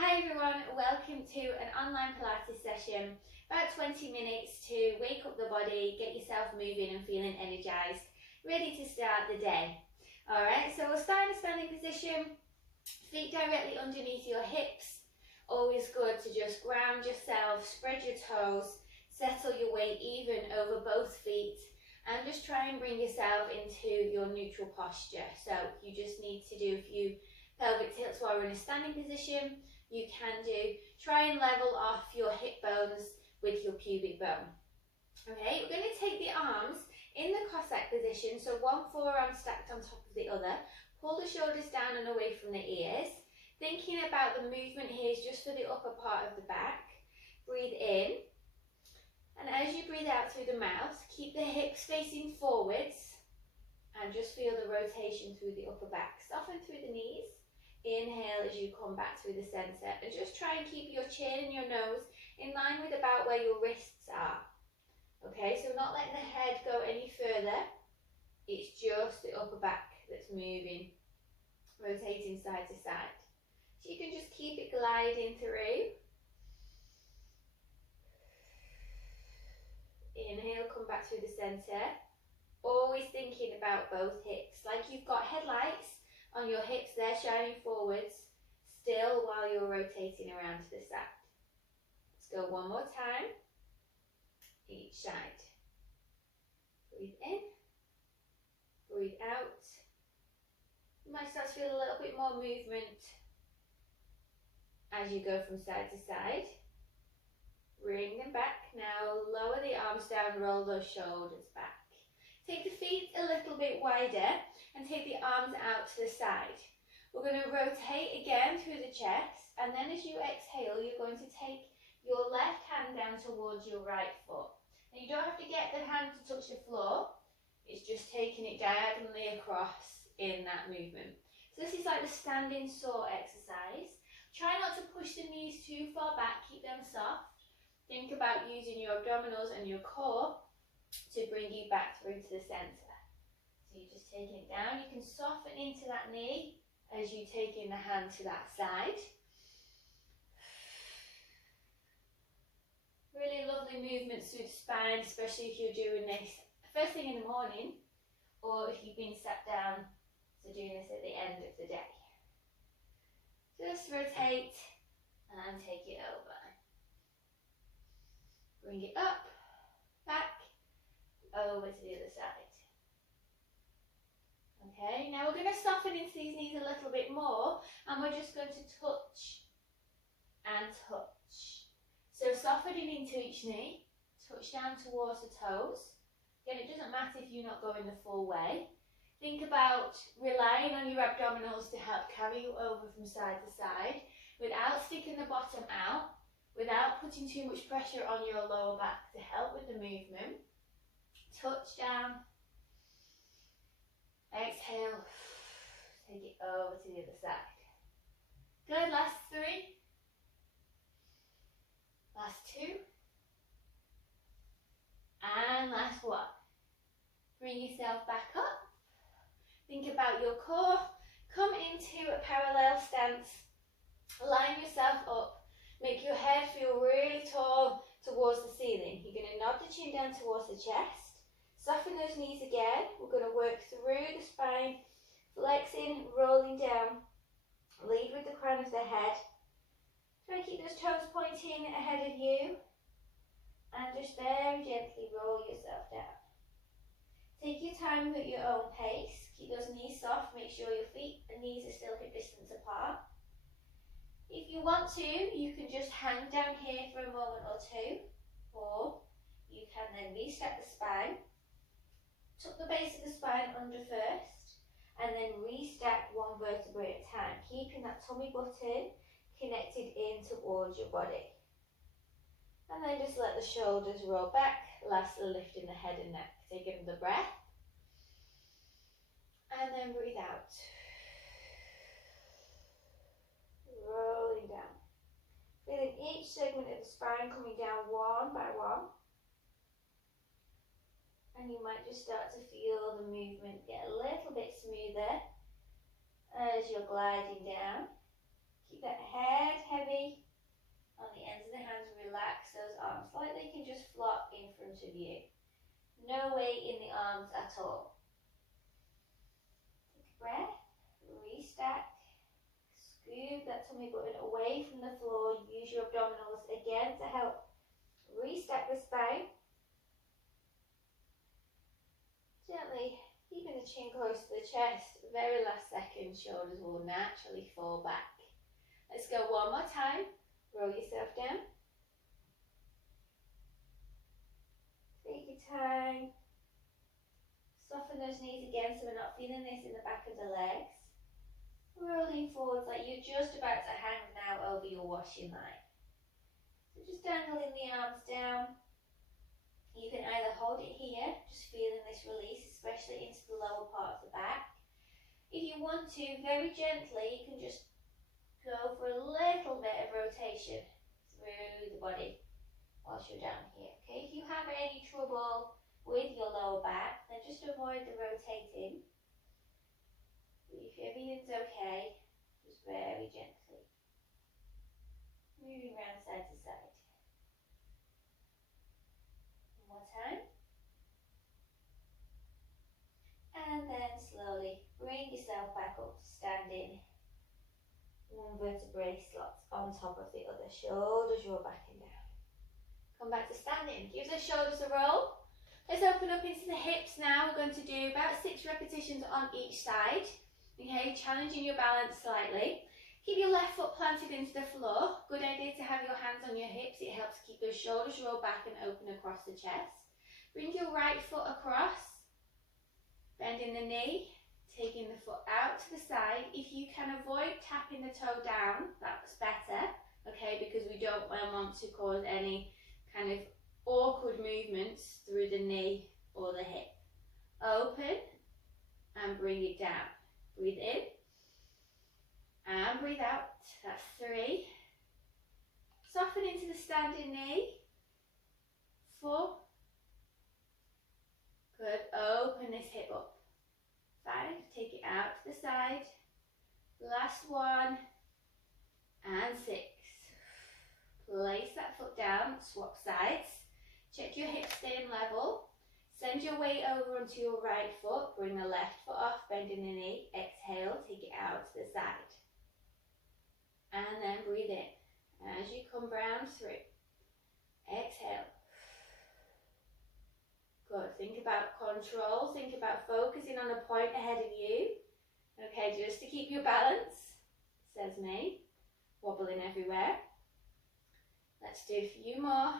Hi everyone, welcome to an online Pilates session, about 20 minutes to wake up the body, get yourself moving and feeling energised, ready to start the day. Alright, so we'll start in a standing position, feet directly underneath your hips. Always good to just ground yourself, spread your toes, settle your weight even over both feet and just try and bring yourself into your neutral posture. So you just need to do a few pelvic tilts while we're in a standing position. You can try and level off your hip bones with your pubic bone. Okay, we're going to take the arms in the Cossack position, so one forearm stacked on top of the other. Pull the shoulders down and away from the ears. Thinking about the movement here is just for the upper part of the back. Breathe in, and as you breathe out through the mouth, keep the hips facing forwards and just feel the rotation through the upper back. Soften through the knees. Inhale as you come back through the centre, and just try and keep your chin and your nose in line with about where your wrists are. Okay, so not letting the head go any further, it's just the upper back that's moving, rotating side to side. So you can just keep it gliding through. Inhale, come back through the centre, always thinking about both hips, like you've got headlights on your hips, they're shining forwards still while you're rotating around to the side. Let's go one more time, each side. Breathe in, breathe out. You might start to feel a little bit more movement as you go from side to side. Bring them back. Now lower the arms down, roll those shoulders back. Take the feet a little bit wider and take the arms out to the side. We're going to rotate again through the chest, and then as you exhale, you're going to take your left hand down towards your right foot. And you don't have to get the hand to touch the floor, it's just taking it diagonally across in that movement. So this is like the standing saw exercise. Try not to push the knees too far back, keep them soft. Think about using your abdominals and your core to bring you back through to the centre. So you're just taking it down. You can soften into that knee as you take in the hand to that side. Really lovely movements through the spine, especially if you're doing this first thing in the morning or if you've been sat down, so doing this at the end of the day. Just rotate and take it over. Bring it up, back, over to the other side. Okay, now we're going to soften into these knees a little bit more, and we're just going to touch and touch. So softening into each knee, touch down towards the toes. Again, it doesn't matter if you're not going the full way. Think about relying on your abdominals to help carry you over from side to side without sticking the bottom out, without putting too much pressure on your lower back to help with the movement. Touch down, exhale, take it over to the other side. Good, last three, last two, and last one. Bring yourself back up, think about your core, come into a parallel stance, line yourself up, make your head feel really tall towards the ceiling. You're going to nod the chin down towards the chest. Soften those knees again. We're going to work through the spine, flexing, rolling down. Lead with the crown of the head. Try to keep those toes pointing ahead of you. And just very gently roll yourself down. Take your time at your own pace. Keep those knees soft. Make sure your feet and knees are still hip distance apart. If you want to, you can just hang down here for a moment or two. Or you can then restack the spine. Tuck the base of the spine under first, and then restack one vertebrae at a time, keeping that tummy button connected in towards your body. And then just let the shoulders roll back, lastly lifting the head and neck. Take another breath, and then breathe out. Rolling down. Feeling each segment of the spine coming down one by one. And you might just start to feel the movement get a little bit smoother as you're gliding down. Keep that head heavy of you. No weight in the arms at all. Take a breath, restack, scoop that tummy button away from the floor. Use your abdominals again to help restack the spine. Gently keeping the chin close to the chest. Very last second, shoulders will naturally fall back. Let's go one more time. Roll yourself down. Take your time. Soften those knees again so we're not feeling this in the back of the legs. Rolling forwards like you're just about to hang now over your washing line. So just dangling the arms down. You can either hold it here, just feeling this release, especially into the lower part of the back. If you want to, very gently, you can just go for a little bit of rotation through the body whilst you're down here. Okay, if you have any trouble with your lower back, then just avoid the rotating. If everything's okay, just very gently moving around side to side. One more time. And then slowly bring yourself back up to standing. One vertebrae slots on top of the other. Shoulders roll back and down. Come back to standing. Give the shoulders a roll. Let's open up into the hips now. We're going to do about 6 repetitions on each side. Okay, challenging your balance slightly. Keep your left foot planted into the floor. Good idea to have your hands on your hips. It helps keep those shoulders rolled back and open across the chest. Bring your right foot across. Bending the knee. Taking the foot out to the side. If you can avoid tapping the toe down, that's better. Okay, because we don't want to cause any kind of awkward movements through the knee or the hip. Open and bring it down. Breathe in and breathe out. That's 3. Soften into the standing knee. 4. Good. Open this hip up. 5. Take it out to the side. Last one. And 6. Place that foot down. Swap sides. Check your hips staying level. Send your weight over onto your right foot. Bring the left foot off, bending the knee. Exhale, take it out to the side. And then breathe in. As you come round through. Exhale. Good. Think about control. Think about focusing on a point ahead of you. Okay, just to keep your balance. Says me. Wobbling everywhere. Let's do a few more.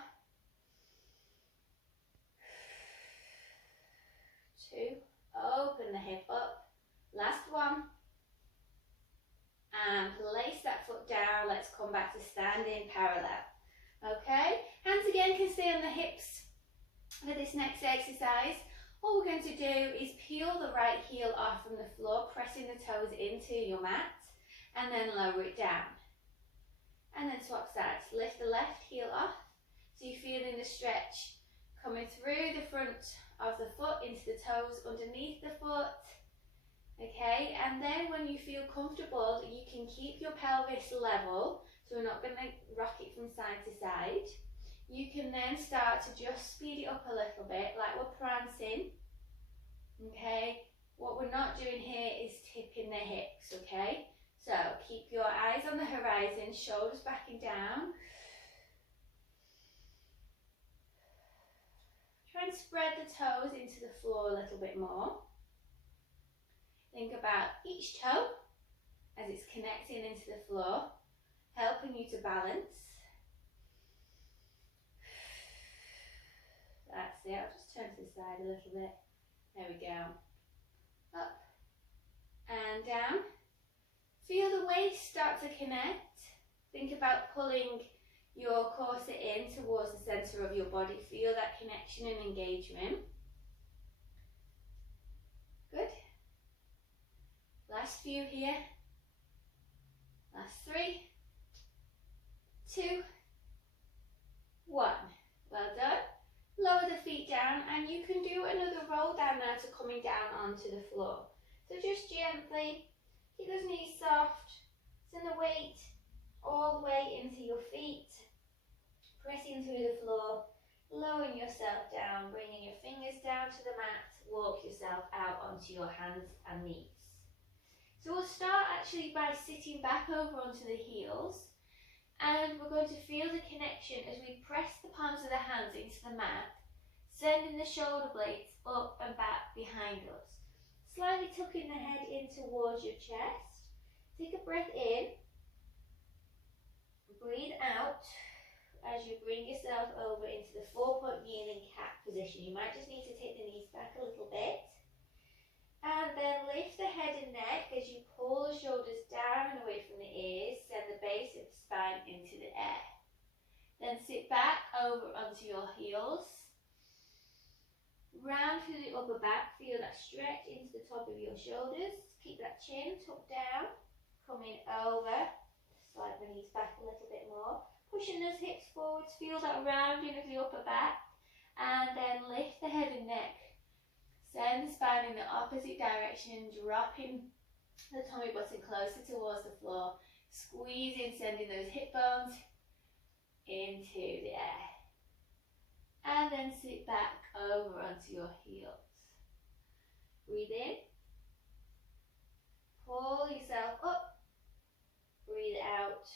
2. Open the hip up. Last one. And place that foot down. Let's come back to standing parallel. Okay, hands again can stay on the hips for this next exercise. What we're going to do is peel the right heel off from the floor, pressing the toes into your mat, and then lower it down. And then swap sides. Lift the left heel off, so you're feeling the stretch coming through the front of the foot into the toes underneath the foot. Okay, and then when you feel comfortable, you can keep your pelvis level, so we're not going to rock it from side to side. You can then start to just speed it up a little bit, like we're prancing. Okay, what we're not doing here is tipping the hips, okay? So keep your eyes on the horizon, shoulders back and down. Try and spread the toes into the floor a little bit more. Think about each toe as it's connecting into the floor, helping you to balance. That's it. I'll just turn to the side a little bit. There we go. Up and down. Feel the waist start to connect. Think about pulling your corset in towards the centre of your body. Feel that connection and engagement. Good. Last few here. Last 3, 2, 1. Well done. Lower the feet down, and you can do another roll down now to coming down onto the floor. So just gently keep those knees soft. Send the weight all the way into your feet, pressing through the floor. lowering yourself down, bringing your fingers down to the mat, walk yourself out onto your hands and knees. So we'll start actually by sitting back over onto the heels, and we're going to feel the connection as we press the palms of the hands into the mat, sending the shoulder blades up and back behind us. Slightly tucking the head in towards your chest. Take a breath in. Breathe out as you bring yourself over into the 4-point kneeling cat position. You might just need to take the knees back a little bit. And then lift the head and neck as you pull the shoulders down and away from the ears. Send the base of the spine into the air. Then sit back over onto your heels. Round through the upper back. Feel that stretch into the top of your shoulders. Keep that chin tucked down. Coming over. Slide the knees back a little bit more. Pushing those hips forwards. Feel that rounding of the upper back. And then lift the head and neck. Send the spine in the opposite direction, dropping the tummy button closer towards the floor. Squeezing, sending those hip bones into the air. And then sit back over onto your heels. Breathe in. Pull yourself up. Breathe out.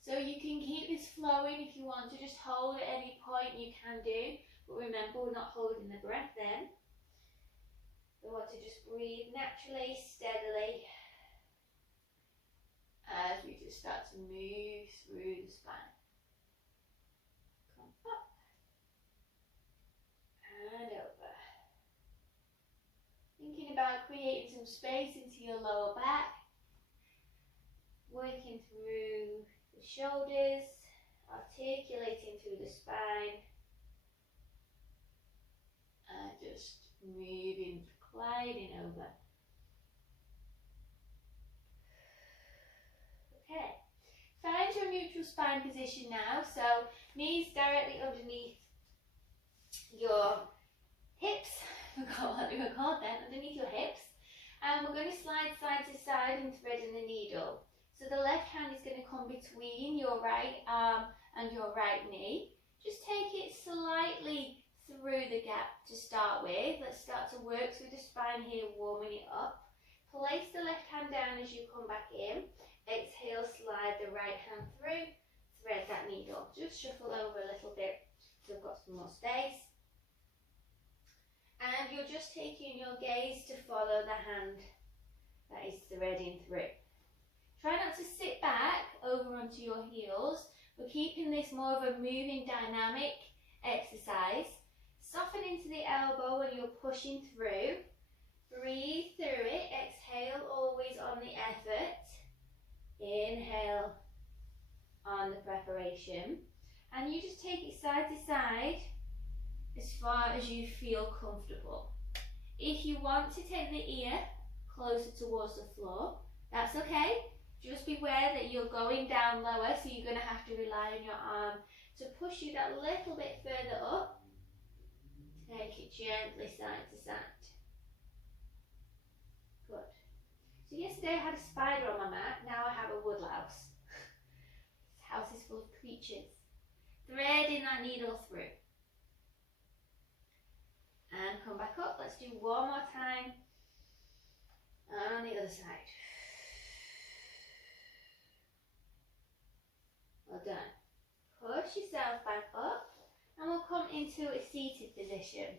So you can keep this flowing. If you want to just hold at any point, you can do. But remember, we're not holding the breath then. We want to just breathe naturally, steadily, as we just start to move through the spine. Come up and over. Thinking about creating some space into your lower back. Working through the shoulders, articulating through the spine. Just moving, gliding over. Okay, find your neutral spine position now. So knees directly underneath your hips. I forgot what they were called then. Underneath your hips. And we're going to slide side to side and threading the needle. So the left hand is going to come between your right arm and your right knee. Just take it slightly through the gap to start with. Let's start to work through the spine here, warming it up. Place the left hand down as you come back in. Exhale, slide the right hand through. Thread that needle. Just shuffle over a little bit so I've got some more space. And you're just taking your gaze to follow the hand that is threading through. Try not to sit back over onto your heels. We're keeping this more of a moving dynamic exercise. Soften into the elbow when you're pushing through. Breathe through it. Exhale always on the effort. Inhale on the preparation. And you just take it side to side as far as you feel comfortable. If you want to take the ear closer towards the floor, that's okay. Just beware that you're going down lower, so you're going to have to rely on your arm to push you that little bit further up. Take it gently side to side. Good. So yesterday I had a spider on my mat, now I have a woodlouse. This house is full of creatures. Threading that needle through. And come back up. Let's do one more time. And on the other side. Well done. Push yourself back up. And we'll come into a seated position.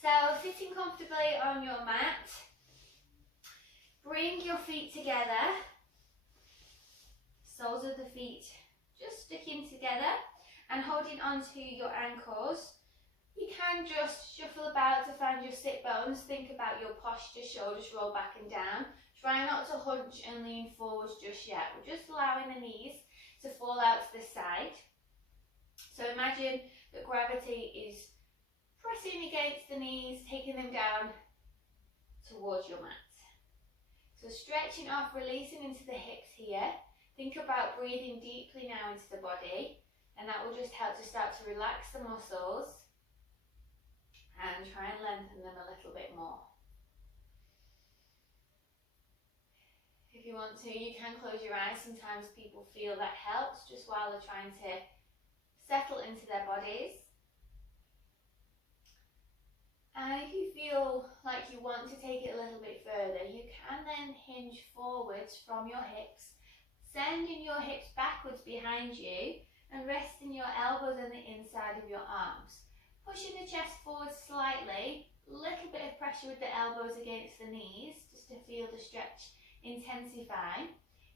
So sitting comfortably on your mat. Bring your feet together. Soles of the feet just sticking together and holding onto your ankles. You can just shuffle about to find your sit bones. Think about your posture, shoulders roll back and down. Try not to hunch and lean forwards just yet. We're just allowing the knees to fall out to the side. So imagine that gravity is pressing against the knees, taking them down towards your mat. So stretching off, releasing into the hips here. Think about breathing deeply now into the body, and that will just help to start to relax the muscles and try and lengthen them a little bit more. If you want to, you can close your eyes. Sometimes people feel that helps just while they're trying to settle into their bodies. And if you feel like you want to take it a little bit further, you can then hinge forwards from your hips, sending your hips backwards behind you and resting your elbows on the inside of your arms. Pushing the chest forward slightly, a little bit of pressure with the elbows against the knees, just to feel the stretch intensify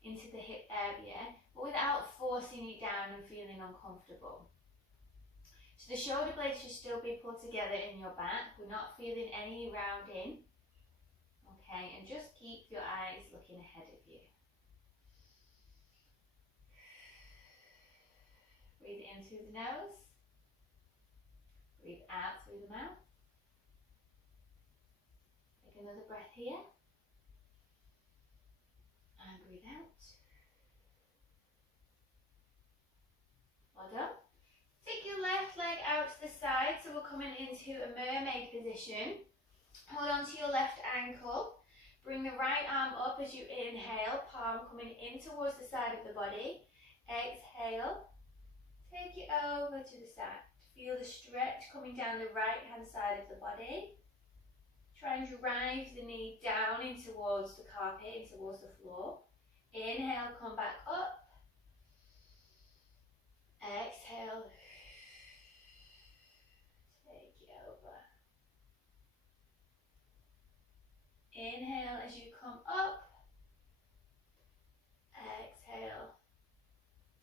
into the hip area, but without forcing it down and feeling uncomfortable. So the shoulder blades should still be pulled together in your back. We're not feeling any rounding. Okay, and just keep your eyes looking ahead of you. Breathe in through the nose. Breathe out through the mouth. Take another breath here. And breathe out. Well done. Take your left leg out to the side, so we're coming into a mermaid position. Hold on to your left ankle. Bring the right arm up as you inhale, palm coming in towards the side of the body. Exhale. Take it over to the side. Feel the stretch coming down the right hand side of the body. Try and drive the knee down in towards the carpet, in towards the floor. Inhale, come back up. Exhale. Take it over. Inhale as you come up. Exhale.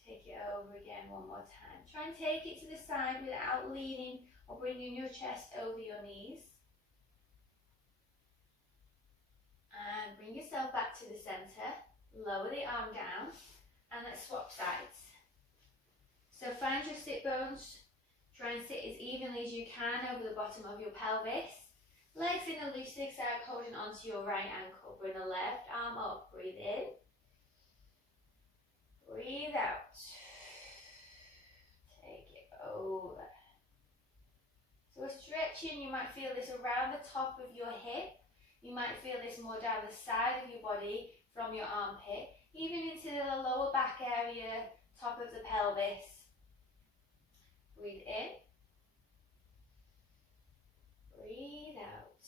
Take it over again one more time. Try and take it to the side without leaning or bringing your chest over your knees. And bring yourself back to the center. Lower the arm down and let's swap sides. So find your sit bones. Try and sit as evenly as you can over the bottom of your pelvis. Legs in a loose zigzag, holding onto your right ankle. Bring the left arm up. Breathe in. Breathe out. Take it over. So we're stretching. You might feel this around the top of your hip. You might feel this more down the side of your body from your armpit, even into the lower back area, top of the pelvis. Breathe in. Breathe out.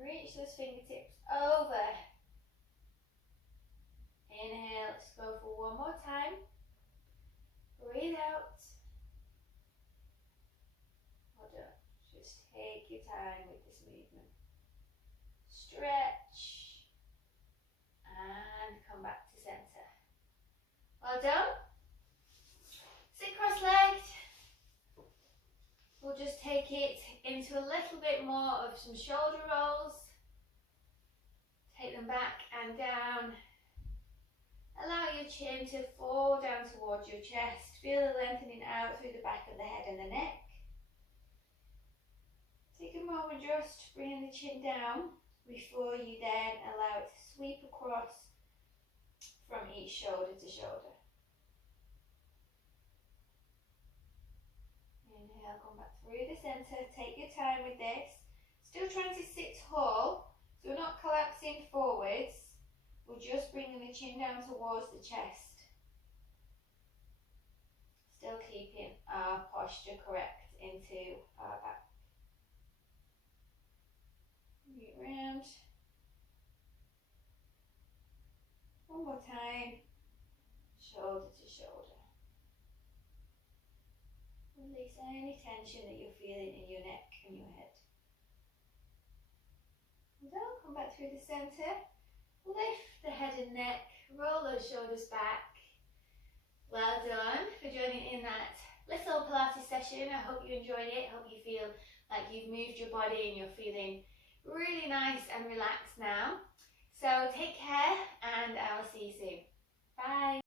Reach those fingertips over. Inhale, let's go for one more time. Breathe out. Well done. Just take your time with this movement. Stretch. And come back to center. Well done. Sit cross-legged. We'll just take it into a little bit more of some shoulder rolls. Take them back and down. Allow your chin to fall down towards your chest. Feel the lengthening out through the back of the head and the neck. Take a moment just bringing the chin down before you then allow it to sweep across from each shoulder to shoulder. Inhale, come back through the center. Take your time with this. Still trying to sit tall, so we're not collapsing forwards. We're just bringing the chin down towards the chest. Still keeping our posture correct into our back. Move around. One more time. Shoulder to shoulder. Release any tension that you're feeling in your neck and your head. Now come back through the center. Lift the head and neck, roll those shoulders back. Well done for joining in that little Pilates session. I hope you enjoyed it. I hope you feel like you've moved your body and you're feeling really nice and relaxed now. So take care and I'll see you soon. Bye.